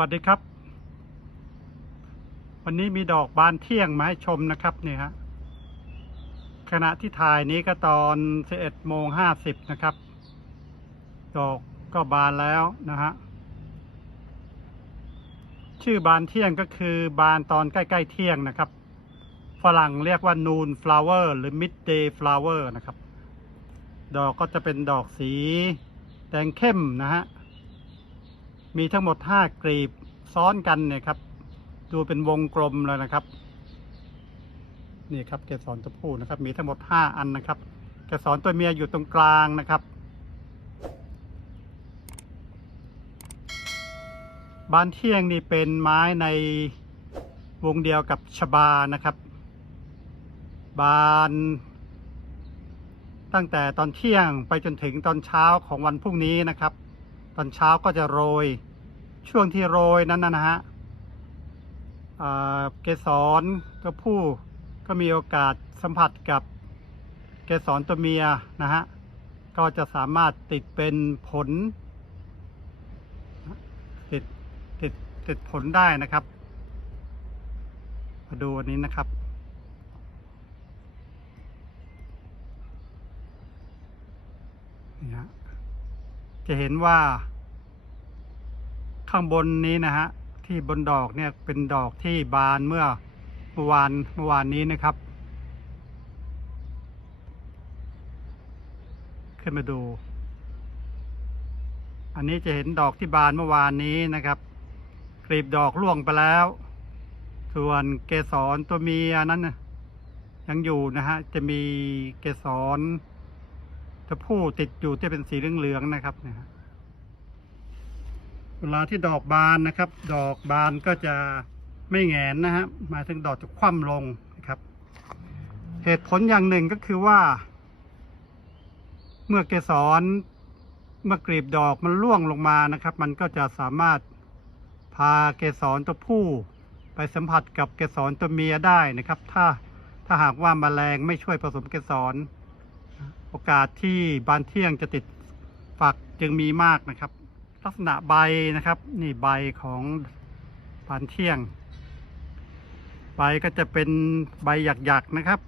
วัสดีครับ วันนี้มีดอกบานเที่ยงมาให้ชมนะครับนี่ฮะขณะที่ถ่ายนี้ก็ตอน11โมง50นะครับ ดอกก็บานแล้วนะฮะชื่อบานเที่ยงก็คือบานตอนใกล้ๆเที่ยงนะครับ ฝรั่งเรียกว่า noon flower หรือ midday flower นะครับ ดอกก็จะเป็นดอกสีแดงเข้มนะฮะ มีทั้งหมดห้ากลีบซ้อนกันเนี่ยครับ ดูเป็นวงกลมเลยนะครับ นี่ครับเกสรตัวผู้นะครับ มีทั้งหมดห้าอันนะครับ เกสรตัวเมียอยู่ตรงกลางนะครับ บานเที่ยงนี่เป็นไม้ในวงเดียวกับชบานะครับ บานตั้งแต่ตอนเที่ยงไปจนถึงตอนเช้าของวันพรุ่งนี้นะครับ ตอนเช้าก็จะโรย ช่วงที่โรยนั้นนะฮะเกสรตัวผู้ก็มีโอกาสสัมผัสกับเกสรตัวเมียนะฮะ ก็จะสามารถติดเป็นผล ติดติดติดผลได้นะครับ มาดูอันนี้นะครับนี่ฮะ จะเห็นว่า ข้างบนนี้นะฮะ ที่บนดอกเนี่ยเป็นดอกที่บานเมื่อเมื่อวานเมื่อวานนี้นะครับ ขึ้นมาดู อันนี้จะเห็นดอกที่บานเมื่อวานนี้นะครับกลีบดอกร่วงไปแล้ว ส่วนเกสรตัวเมียนั้นนะยังอยู่นะฮะ จะมีเกสร ตัวผู้ติดอยู่ที่เป็นสีเหลืองๆนะครับเนี่ยฮะเวลาที่ดอกบานนะครับ ดอกบานก็จะไม่แงนนะฮะหมายถึงดอกจะคว่ำลงนะครับ เหตุผลอย่างหนึ่งก็คือว่า เมื่อเกสรเมื่อกลีบดอกมันร่วงลงมานะครับ มันก็จะสามารถพาเกสรตัวผู้ไปสัมผัสกับเกสรตัวเมียได้นะครับ ถ้าถ้าหากว่าแมลงไม่ช่วยผสมเกสร โอกาสที่บานเที่ยงจะติดฝักจึงมีมากนะครับ ลักษณะใบนะครับ นี่ใบของบานเที่ยง ใบก็จะเป็นใบหยักๆนะครับ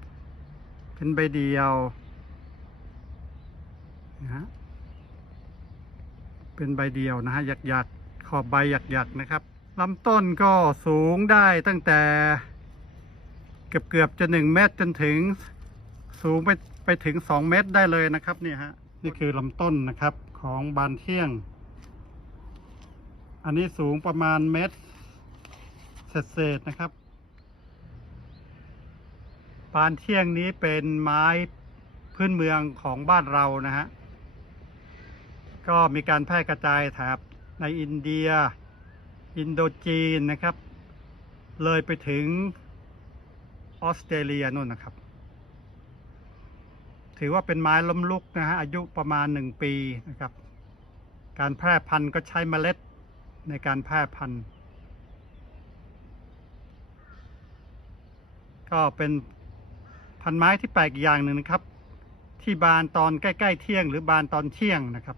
เป็นใบเดียวนะฮะเป็นใบเดียวนะฮะหยักๆขอบใบหยักๆนะครับลำต้นก็สูงได้ตั้งแต่เกือบเกือบๆจะหนึ่งเมตรจนถึงสูงไป ไปถึงสองเมตรได้เลยนะครับเนี่ยฮะนี่คือลำต้นนะครับของบานเที่ยง อันนี้สูงประมาณเมตรเศษๆนะครับ บานเที่ยงนี้เป็นไม้พื้นเมืองของบ้านเรานะฮะก็มีการแพร่กระจายแถบในอินเดีย อินโดจีนนะครับ เลยไปถึงออสเตรเลียนู่นนะครับ ถือว่าเป็นไม้ล้มลุกนะฮะอายุประมาณหนึ่งปีนะครับ การแพร่พันธุ์ก็ใช้เมล็ดในการแพร่พันธุ์ ก็เป็นพันไม้ที่แปลกอีกอย่างหนึ่งนะครับ ที่บานตอนใกล้ ๆ เที่ยง หรือบานตอนเที่ยงนะครับ